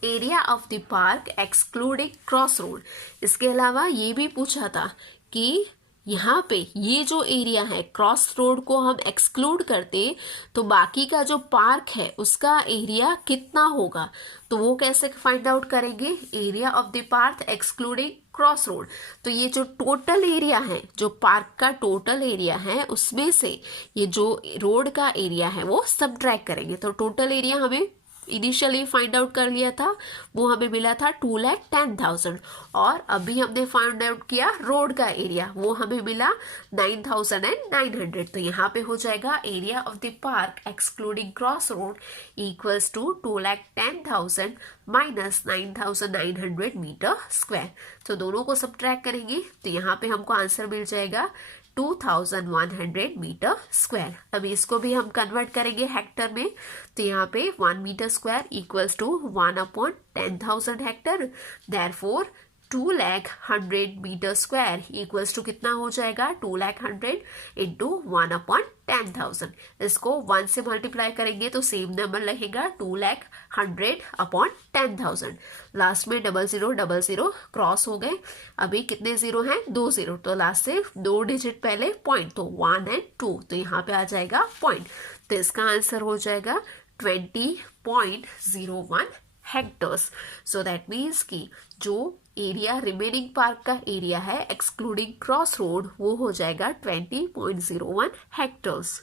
area of the park excluding cross road. इसके अलावा ये भी पूछा था कि यहाँ पे ये जो एरिया है क्रॉस रोड को हम एक्सक्लूड करते तो बाकी का जो पार्क है उसका एरिया कितना होगा। तो वो कैसे फाइंड आउट करेंगे, area of the park excluding cross road. तो ये जो टोटल एरिया है, जो पार्क का टोटल एरिया है उसमें से ये जो रोड का एरिया है वो सबट्रैक्ट करेंगे। तो टोटल एरिया हमें इनिशियली फाइंड आउट कर लिया था, वो हमें मिला था 2,10,000। और अभी हमने फाइंड आउट किया रोड का एरिया, वो हमें मिला 9,900। तो यहाँ पे हो जाएगा area of the park excluding cross road equals to 2,10,000 minus 9,900 metre square. तो दोनों को सबट्रैक्ट करेंगे तो यहाँ पे हमको आंसर मिल जाएगा 2,100 मीटर स्क्वायर। अभी इसको भी हम कन्वर्ट करेंगे हेक्टर में। तो यहाँ पे 1 metre square equals to 1/10,000 hectare. Therefore 2,100 metre square equals to कितना हो जाएगा 2,100 इंटू 1/10,000। इसको 1 से मल्टीप्लाई करेंगे तो सेम नंबर लगेगा 2,100 अपॉन 10,000। लास्ट में 0000 क्रॉस हो गए। अभी कितने जीरो हैं 2 जीरो, तो लास्ट से 2 डिजिट पहले पॉइंट, तो 1 और 2, तो यहाँ पे आ जाएगा पॉइंट। तो इसका आंसर हो जाएगा 20.01 हेक्टर्स। सो दैट मीन्स कि जो एरिया रिमेनिंग पार्क का एरिया है एक्सक्लूडिंग क्रॉस रोड वो हो जाएगा 20.01 hectares.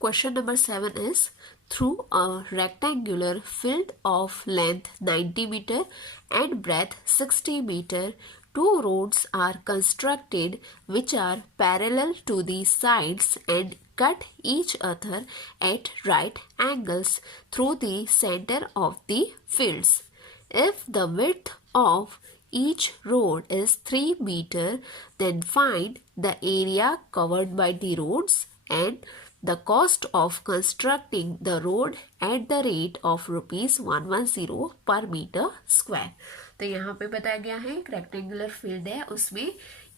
Question number 7 is, through a rectangular field of length 90 meter and breadth 60 meter, 2 roads are constructed which are parallel to the sides and cut each other at right angles through the center of the fields. If the width of each road is 3 meter, then find the area covered by the roads and the cost of constructing the road at the rate of ₹110 per meter square. तो यहाँ पे बताया गया है एक रेक्टेंगुलर फील्ड है, उसमें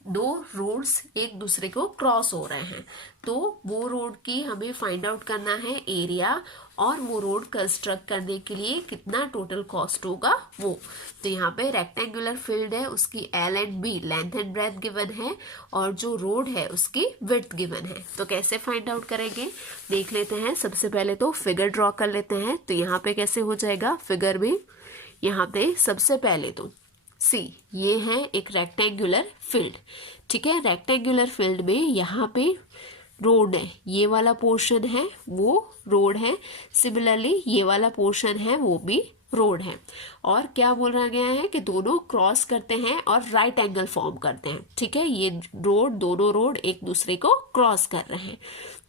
2 रोड्स एक दूसरे को क्रॉस हो रहे हैं। तो वो रोड की हमें फाइंड आउट करना है एरिया और वो रोड कंस्ट्रक्ट करने के लिए कितना टोटल कॉस्ट होगा वो। तो यहाँ पे रेक्टेंगुलर फील्ड है, उसकी L and B length and breadth given है और जो रोड है उसकी विड्थ गिवन है। तो कैसे फाइंड आउट करेंगे देख लेते हैं। सबसे पहले तो फिगर ड्रॉ कर लेते हैं। तो यहाँ पे कैसे हो जाएगा फिगर में, यहाँ पे सबसे पहले तो सी ये है एक रेक्टेंगुलर फील्ड, ठीक है। रेक्टेंगुलर फील्ड में यहाँ पे रोड है, ये वाला पोर्शन है वो रोड है, सिमिलरली ये वाला पोर्शन है वो भी रोड है। और क्या बोला गया है कि दोनों क्रॉस करते हैं और राइट एंगल फॉर्म करते हैं, ठीक है। ये रोड, दोनों रोड एक दूसरे को क्रॉस कर रहे हैं।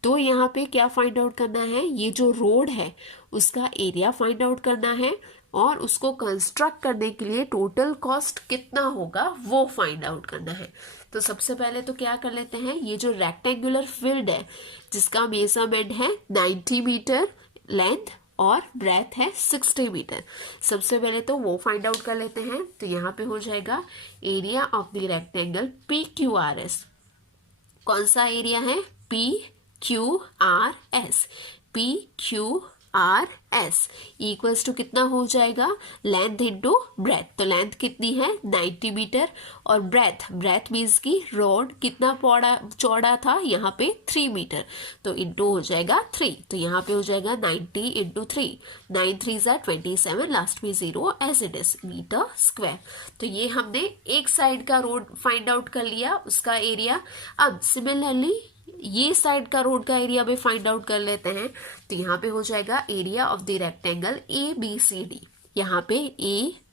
तो यहाँ पे क्या फाइंड आउट करना है, ये जो रोड है उसका एरिया फाइंड आउट करना है और उसको कंस्ट्रक्ट करने के लिए टोटल कॉस्ट कितना होगा वो फाइंड आउट करना है। तो सबसे पहले तो क्या कर लेते हैं, ये जो रेक्टेंगुलर फील्ड है जिसका मेजरमेंट है 90 मीटर लेंथ और ब्रेथ है 60 मीटर, सबसे पहले तो वो फाइंड आउट कर लेते हैं। तो यहाँ पे हो जाएगा area of the rectangle PQRS। कौन सा एरिया है, PQRS। PQRS इक्वल्स टू कितना हो जाएगा, लेंथ इंटू ब्रेथ। तो लेंथ कितनी है 90 मीटर और ब्रेथ मीन्स की रोड कितना चौड़ा था यहाँ पे 3 मीटर, तो इंटू हो जाएगा 3। तो यहाँ पे हो जाएगा 90 इंटू 3, 9 3 27, लास्ट में 0 as it is metre square. तो ये हमने एक साइड का रोड फाइंड आउट कर लिया, उसका एरिया। अब सिमिलरली ये साइड का रोड का एरिया भी फाइंड आउट कर लेते हैं। तो यहाँ पे हो जाएगा area of the rectangle ABCD। यहाँ पे ABC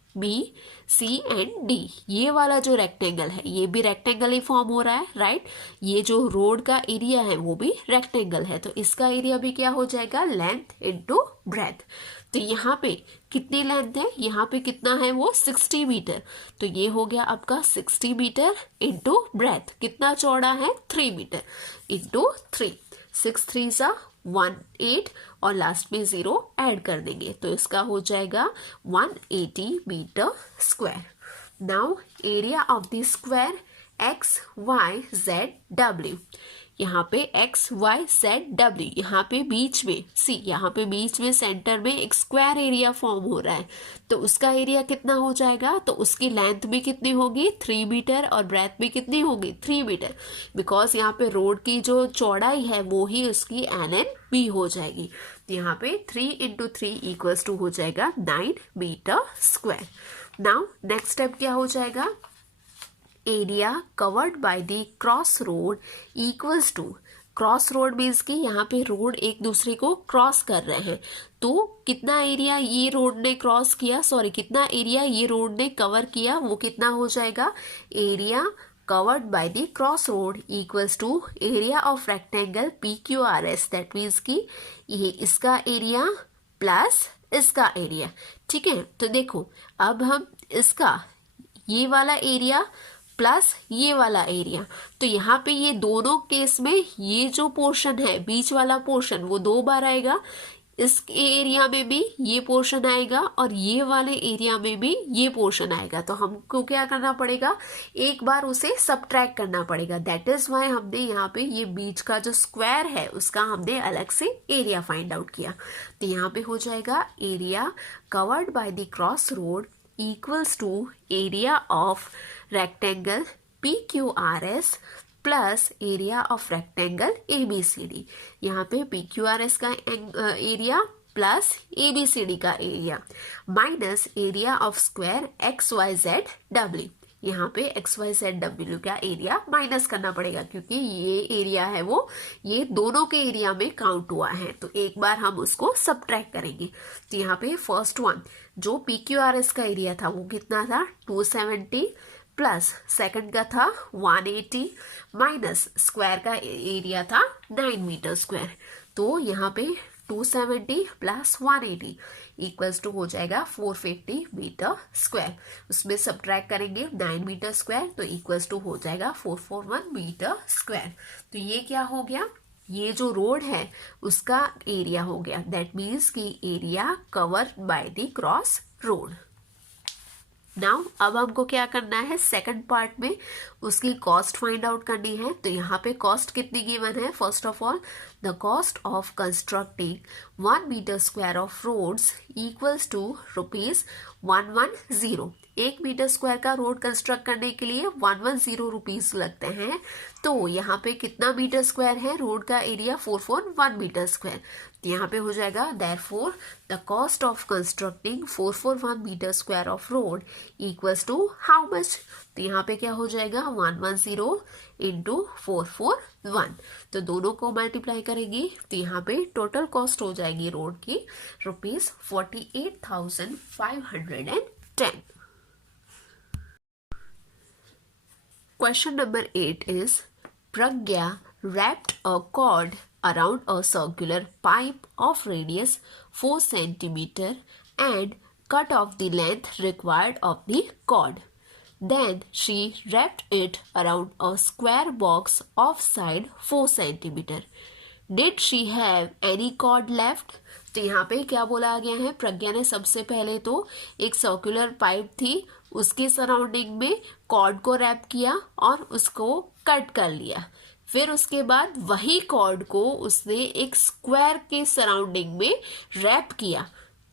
एंड D, ये वाला जो रेक्टेंगल है ये भी रेक्टेंगल ही फॉर्म हो रहा है, राइट। ये जो रोड का एरिया है वो भी रेक्टेंगल है, तो इसका एरिया भी क्या हो जाएगा, लेंथ इंटू ब्रेथ। तो यहाँ पे कितनी लेंथ है, यहाँ पे कितना है वो 60 मीटर, तो ये हो गया आपका 60 मीटर इंटू ब्रेथ, कितना चौड़ा है 3 मीटर इंटू 3, 6 3 18 और लास्ट में 0 ऐड कर देंगे, तो इसका हो जाएगा 180 metre square. Now area of the square XYZW, यहाँ पे XYZW, यहाँ पे बीच में यहाँ पे बीच में सेंटर में एक स्क्वायर एरिया फॉर्म हो रहा है, तो उसका एरिया कितना हो जाएगा, तो उसकी लेंथ भी कितनी होगी 3 मीटर और ब्रेथ भी कितनी होगी 3 मीटर, बिकॉज यहाँ पे रोड की जो चौड़ाई है वो ही उसकी NNB हो जाएगी। तो यहाँ पे 3 इंटू 3 इक्वल्स टू हो जाएगा 9 metre square. Now next step क्या हो जाएगा, area covered by the cross road equals to, cross road means कि यहाँ पे रोड एक दूसरे को क्रॉस कर रहे हैं, तो कितना एरिया ये रोड ने क्रॉस किया, सॉरी कितना एरिया ये रोड ने कवर किया वो कितना हो जाएगा, area covered by the cross road equals to area of rectangle PQRS, that means कि ये इसका एरिया प्लस इसका एरिया। ठीक है, तो देखो अब हम इसका ये वाला एरिया प्लस ये वाला एरिया, तो यहाँ पे ये दोनों केस में ये जो पोर्शन है बीच वाला पोर्शन वो 2 बार आएगा, इस एरिया में भी ये पोर्शन आएगा और ये वाले एरिया में भी ये पोर्शन आएगा, तो हमको क्या करना पड़ेगा, एक बार उसे सबट्रैक्ट करना पड़ेगा। दैट इज वाई हमने यहाँ पे ये बीच का जो स्क्वायर है उसका हमने अलग से एरिया फाइंड आउट किया। तो यहाँ पे हो जाएगा area covered by the cross road equals to area of rectangle PQRS plus area of rectangle ABCD। यहाँ पे PQRS का एरिया प्लस ABCD का area minus area of square XYZW। यहाँ पे XYZW का एरिया माइनस करना पड़ेगा क्योंकि ये एरिया है वो ये दोनों के एरिया में काउंट हुआ है, तो एक बार हम उसको सबट्रैक्ट करेंगे। तो यहाँ पे फर्स्ट वन जो PQRS का एरिया था वो कितना था 270 प्लस सेकंड का था 180 माइनस स्क्वायर का एरिया था 9 मीटर स्क्वायर, तो यहाँ पे 270 प्लस 180 इक्वल्स टू हो जाएगा 450 मीटर स्क्वायर, उसमें सबट्रैक्ट करेंगे 9 मीटर स्क्वायर तो इक्वल्स टू हो जाएगा 441 मीटर स्क्वायर। तो ये क्या हो गया, ये जो रोड है उसका एरिया हो गया, दैट मीन्स कि area covered by the cross road. Now अब हमको क्या करना है, सेकंड पार्ट में उसकी कॉस्ट फाइंड आउट करनी है। तो यहाँ पे कॉस्ट कितनी गिवन है, first of all the cost of constructing 1 metre square of roads equals to ₹110। 1 metre square का रोड कंस्ट्रक्ट करने के लिए 110 रुपीज लगते हैं, तो यहाँ पे कितना मीटर स्क्वायर है, रोड का एरिया 441 मीटर स्क्वायर, तो यहाँ पे हो जाएगा therefore the cost of constructing 441 metre square of road equals to how much, तो यहाँ पे क्या हो जाएगा 110 इंटू 441, तो दोनों को मल्टीप्लाई करेंगे तो यहाँ पे टोटल कॉस्ट हो जाएगी रोड की ₹48,510। Question number 8 is Pragya wrapped a cord around a circular pipe of radius 4 cm and cut off the length required of the cord. Then she wrapped it around a square box of side 4 centimeter. Did she have any cord left? तो यहाँ पे क्या बोला गया है, प्रज्ञा ने सबसे पहले तो एक सर्कुलर पाइप थी उसके सराउंडिंग में कॉर्ड को रैप किया और उसको कट कर लिया। फिर उसके बाद वही कॉर्ड को उसने एक स्क्वायर के सराउंडिंग में रैप किया।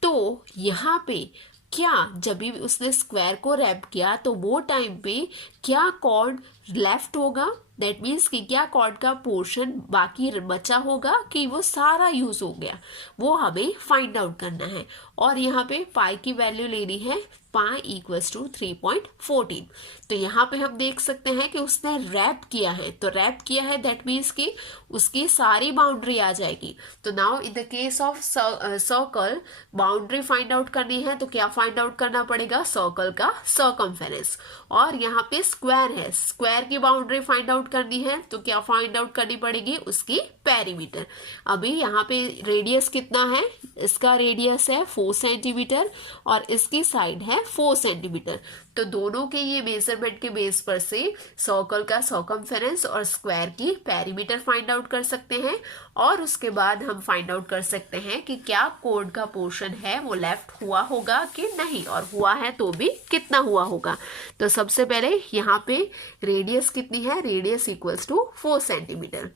तो यहाँ पे क्या जब भी उसने स्क्वायर को रैप किया तो वो टाइम पे क्या कॉर्ड लेफ्ट होगा, दैट मीन्स कि क्या कॉर्ड का पोर्शन बाकी बचा होगा कि वो सारा यूज हो गया, वो हमें फाइंड आउट करना है। और यहाँ पे पाई की वैल्यू लेनी है, पाई इक्वल्स टू 3.14। तो यहाँ पे हम देख सकते हैं कि उसने रैप किया है, तो रैप किया है दैट मीन्स कि उसकी सारी बाउंड्री आ जाएगी। तो now in the case of circle boundary find out करनी है तो क्या फाइंड आउट करना पड़ेगा, सर्कल का सर्कमफेरेंस। और यहाँ पे स्क्वायर है, स्क्वायर की बाउंड्री फाइंड आउट करनी है तो क्या फाइंड आउट करनी पड़ेगी, उसकी पेरीमीटर। अभी यहाँ पे रेडियस कितना है, इसका रेडियस है 4 सेंटीमीटर और इसकी साइड है 4 सेंटीमीटर। तो दोनों के ये मेजरमेंट के बेस पर से सर्कल का सर्कमफेरेंस और स्क्वायर की पेरीमीटर फाइंड आउट कर सकते हैं। और उसके बाद हम फाइंड आउट कर सकते हैं कि क्या कोड का पोर्शन है वो लेफ्ट हुआ होगा कि नहीं, और हुआ है तो भी कितना हुआ होगा। तो सबसे पहले यहाँ पे रेडियस कितनी है, radius equals to 4 centimetre.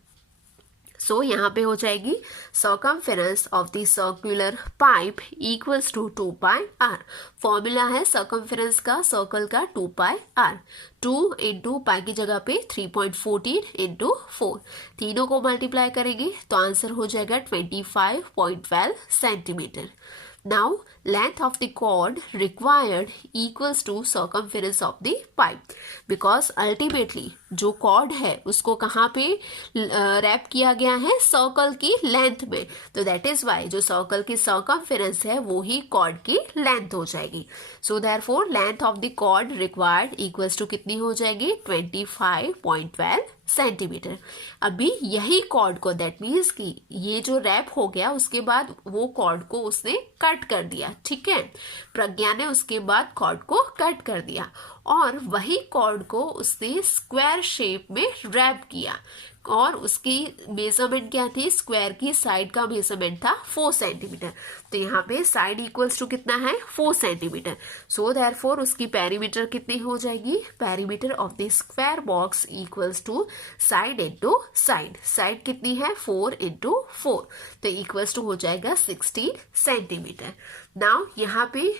So यहाँ पे हो जाएगी circumference of the circular pipe equals to 2 pi R. Formula है सर्कमफेरेंस का सर्कल का 2 पाई आर। 2 इंटू पाई की जगह पे 3.14 इंटू 4, तीनों को मल्टीप्लाई करेंगे तो आंसर हो जाएगा 25.12 centimetre. Now length of the cord required equals to circumference of the pipe, because ultimately जो कॉर्ड है उसको कहाँ पे रैप किया गया है, सर्कल की लेंथ में। तो दैट इज वाई जो सर्कल की सर्कमफेरेंस है वो ही कॉर्ड की लेंथ हो जाएगी। So therefore length of the cord required equals to कितनी हो जाएगी, 25.12 सेंटीमीटर। अभी यही कॉर्ड को, दैट मीन्स कि ये जो रैप हो गया उसके बाद वो कॉर्ड को उसने कट कर दिया, ठीक है, प्रज्ञा ने उसके बाद कॉर्ड को कट कर दिया और वही कॉर्ड को उसने स्क्वायर शेप में रैप किया। और उसकी मेजरमेंट क्या थी, स्क्वायर की साइड का मेजरमेंट था 4 सेंटीमीटर। तो यहाँ पे साइड इक्वल्स टू कितना है, 4 सेंटीमीटर। सो देयरफॉर उसकी पेरीमीटर कितनी हो जाएगी, perimeter of the square box equals to side into side. Side कितनी है, 4 इंटू 4, तो इक्वल्स टू हो जाएगा 16 सेंटीमीटर। नाउ यहाँ पे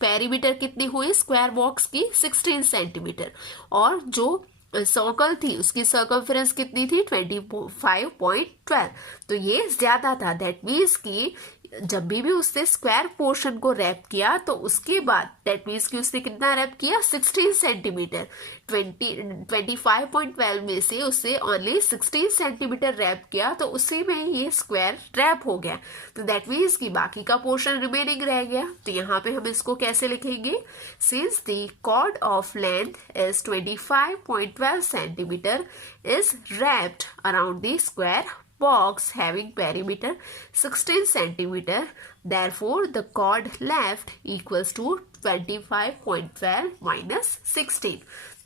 पेरीमीटर कितनी हुई स्क्वायर बॉक्स की, 16 सेंटीमीटर। और जो सर्कल थी उसकी सर्कमफेरेंस कितनी थी, 25.12। तो ये ज्यादा था, दैट मीन्स कि जब भी उसने स्क्वायर पोर्शन को रैप किया तो उसके बाद दैट मीन्स कि उसने कितना रैप किया, 16 सेंटीमीटर। 25.12 में से उससे ओनली 16 सेंटीमीटर रैप किया तो उसी में ये स्क्वायर रैप हो गया। तो दैट मीन्स कि बाकी का पोर्शन रिमेनिंग रह गया। तो यहाँ पे हम इसको कैसे लिखेंगे, since the cord of length is 25.12 centimetre is wrapped around the square box having perimeter 16 centimeter, therefore the chord left equals to 25.12 minus 16।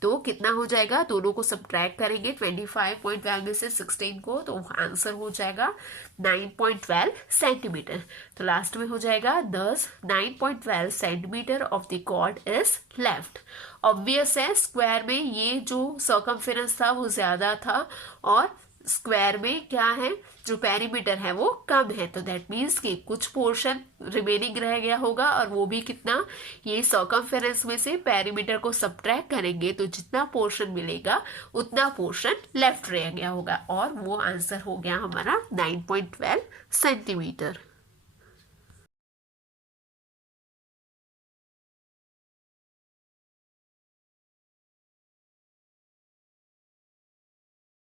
तो कितना हो जाएगा, दोनों को सब्ट्रैक्ट करेंगे 25.12 में से 16 को, तो आंसर हो जाएगा 9.12 सेंटीमीटर। तो लास्ट में हो जाएगा 9.12 centimetre of the cord is left. Obvious है स्क्वायर में ये जो सर्कमफेरेंस था वो ज्यादा था और स्क्वायर में क्या है, जो पेरीमीटर है वो कम है। तो दैट मीन्स कि कुछ पोर्शन रिमेनिंग रह गया होगा और वो भी कितना, ये सर्कमफेरेंस में से पेरीमीटर को सब्ट्रैक्ट करेंगे तो जितना पोर्शन मिलेगा उतना पोर्शन लेफ्ट रह गया होगा और वो आंसर हो गया हमारा 9.12 सेंटीमीटर।